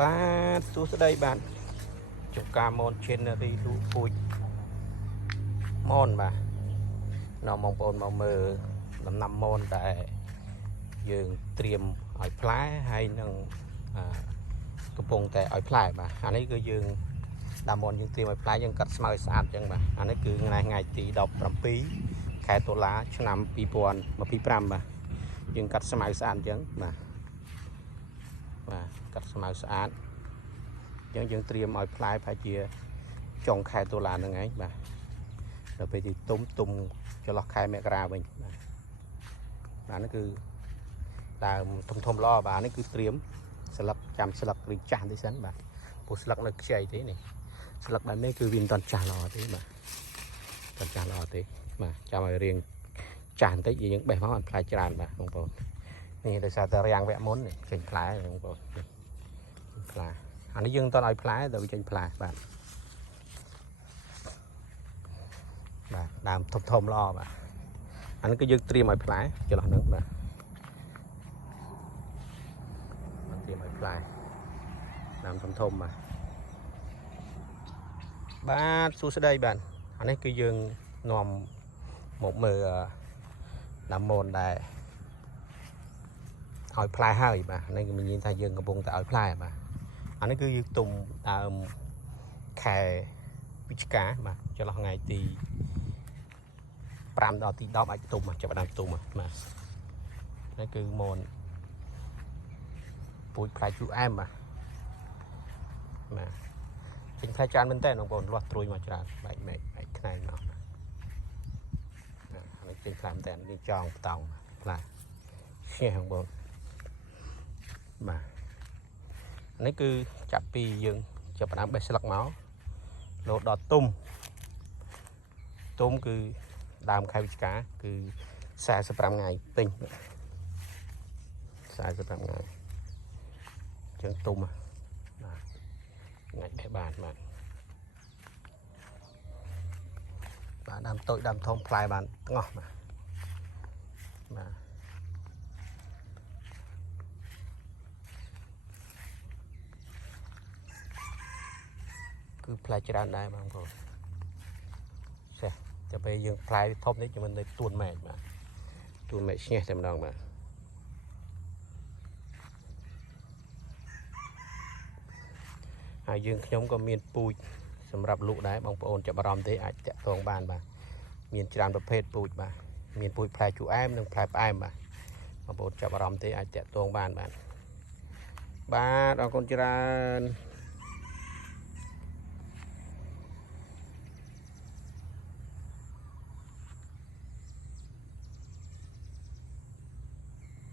បាទសួស្តីបាទចុះការម៉ូនឈិនរីលូពូជម៉ូនបាទនាំបងប្អូនមកមើលដំណាំម៉ូនដែលយើងត្រៀមឲ្យផ្លែហើយនឹងកំពុងតែឲ្យផ្លែបាទអានេះគឺយើងដាំម៉ូនយើងត្រៀមឲ្យផ្លែយើងកាត់ស្មៅស្អាតអញ្ចឹងបាទអានេះគឺថ្ងៃទី17ខែតុលាឆ្នាំ2025បាទយើងកាត់ស្មៅស្អាតអញ្ចឹងបាទកាត់ស្មៅស្អាតយើងត្រៀមឲ្យផ្លែប្រហែលជាចុងខែតុលាហ្នឹងឯងបាទដល់ពេលទីទុំចន្លោះខែមករាវិញបាទនេះគឺដើមធំល្អបាទនេះគឺត្រៀមស្លឹកចាំស្លឹករីចាស់តិចសិនបាទព្រោះស្លឹកនៅខ្ចីទេនេះស្លឹកបែបនេះគឺវាមិនតាន់ចាស់ល្អទេបាទតាន់ចាស់ល្អទេបាទចាំឲ្យរៀងចាស់បន្តិចយើងបេះមកអត់ផ្លែច្រើនបាទបងប្អូននេះដោយសារតែរាំងវគ្គមុនចេញផ្លែបងប្អូនផ្លែអានេះយើងមិនតន់ឲ្យផ្លែតែវាចេញផ្លែបាទដើមធំល្អបាទអានេះគឺយើងត្រៀមឲ្យផ្លែចន្លោះហ្នឹងបាទត្រៀមឲ្យផ្លែដើមធំបាទសួស្តីបាទអានេះគឺយើងនាំមកមើលដើមម៉ូនដែលឲ្យផ្លែហើយបាទនេះគឺមានន័យថាយើងកំពុងតែឲ្យផ្លែបាទអានេះគឺយើងទុំដើមខែវិច្ឆិកាបាទចន្លោះថ្ងៃទី5ដល់ទី10អាចទុំចាប់ផ្ដើមទុំបាទនេះគឺម៉ូនពូជផ្លែជូរអែមបាទចេញផ្លែច្រើនមែនតើបងប្អូនលាស់ត្រួយមកច្រើនបែកខ្នែងមកនេះចេញផ្លែមែនតើនេះចងបតង់ផ្លែឈ្នះបងប្អូនបាទនេះគឺចាប់ពីយើងចាប់ផ្ដើមបេះស្លឹកមករហូតដល់ទុំគឺដើមខែវិច្ឆិកាគឺ45ថ្ងៃពេញ45ថ្ងៃអញ្ចឹងទុំបាទថ្ងៃបេះបាទដើមតូចដើមធំផ្លែបានទាំងអស់បាទគឺផ្លែច្រើនដែរបងប្អូនចេះតែពេលយើងផ្លែធំនេះจะមិននៅទួនម៉ែកបាទទួនម៉ែកឈ្នះតែម្ដងបាទហើយយើងខ្ញុំក៏មានពូជសម្រាប់លក់ដែរបងប្អូនចាប់អារម្មណ៍ទេអាចតាក់ទងបានបាទមានច្រើនប្រភេទពូជបាទមានពូជផ្លែជូរអែមនិងផ្លែផ្អែមបាទបងប្អូនចាប់អារម្មណ៍ទេអាចតាក់ទងបានបាទអរគុណច្រើន